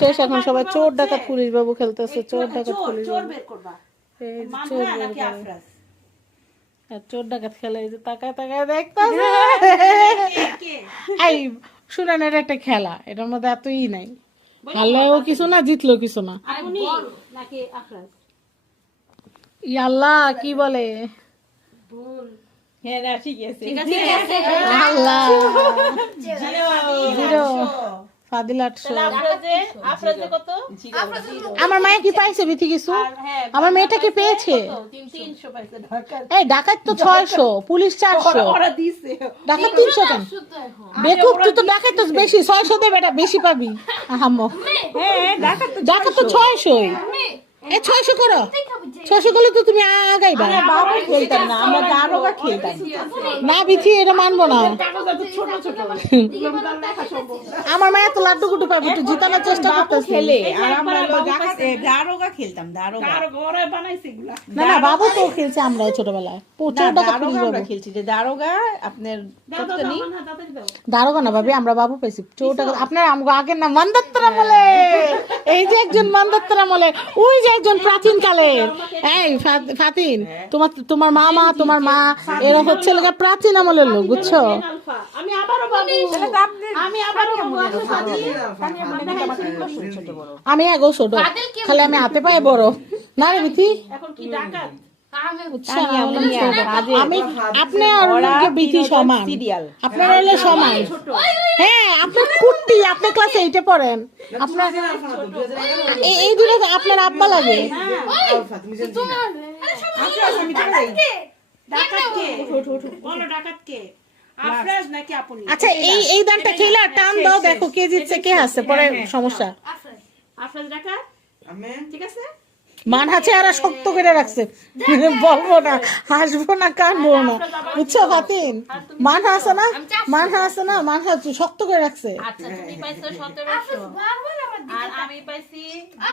শেষ, এখন সবাই চোর ডাকাত পুলিশ বাবু খেলতেছে। চোর ডাকাত পুলিশ চোর বাবু, বের করবা। এই যে মানহা চোর বের নাকি করে। আফরাজ? আর চোর ডাকাত খেলে, এই যে তাকায় তাকায় দেখতেছে। কে? এই শুনেন, এটা একটা খেলা, এটার মধ্যে এতই নাই, হারলেও কিছু না, জিতলেও কিছু না। আপনি নাকি আফরাজ? আল্লাহ কি বলে, ভুল। হ্যাঁ না ঠিক আছে ঠিক আছে। আল্লাহ জিরো, 800 ফাদিল 800। আফরাজে কত? আমার মায়ে কি পাইছে বিথি কিছু? আর হ্যাঁ, আমার মেয়েটা কি পেয়েছে? 300 পাইছে ঢাকা। এই ডাকাত তো 600, পুলিশ 400, ওরা দিছে ডাকাত 300 কেন? বেকুব, তুই তো ডাকাত তো বেশি, 600 দে বেটা, বেশি পাবি। আহাম্মো, হ্যাঁ ডাকাত তো 600, এই 600 করো, 600 করলে তো তুমি আগাইবা। বাবা খেলতাম না, আমরা দারোগা খেলতাম। না বিথি, এটা মানবো না। আমার মায়ে তো লাড্ডু গুড্ডু পাবে, একটু জিতানোর চেষ্টা করতেছে। খেলে আর আমরা দারোগা খেলতাম, দারোগা। না না, বাবু তো খেলছে, আমরাও ছোটবেলায় প্রচুর ডাকাত পুলিশ দারোগা আমরা বাবু। খেলছি, যে দারোগা আপনার কতনি দারোগা না ভাবি, আমরা বাবু পেয়েছি চোর ডাকাত। আপনার আমগো আগের নাম মানদত্তরা বলে, এই যে একজন মানদত্তরা বলে, ওই যে একজন প্রাচীন কালের। এই ফাতিন, তোমার মামা, তোমার মা, এরা হচ্ছে লোক প্রাচীন আমলের লোক, বুঝছো? আমি আবারও বাবু, আমি আবারও বাবু। আমি আগো ছোট, খালি আমি হাতে পায়ে বড় না রে বিথি। এখন কি ডাকাত? বুঝছো? আমি আপনি আর ওনাকে বিথি সমান, আপনারা হলে সমান। হ্যাঁ, আপনার কুট্টি, আপনি ক্লাস 8 পড়েন, আপনার এই দুটো আপনার আব্বা লাগে। ডাকাত কে? বলো ডাকাত কে? আফরাজ নাকি আপনি? আচ্ছা, এই দানটা খেলা টান দাও, দেখো কে জিতছে কে হাসছে, পরে সমস্যা। আফরাজ ডাকাত, ঠিক আছে। মানহা চেহারা শক্ত করে রাখছে, বলবো না, হাসবো না, কানবো না, বুঝছো ফাতিন? মানহা আছে না, মানহা আছে না, মানহা শক্ত করে রাখছে। আচ্ছা, তুমি পাইছো 1700 আর আমি পাইছি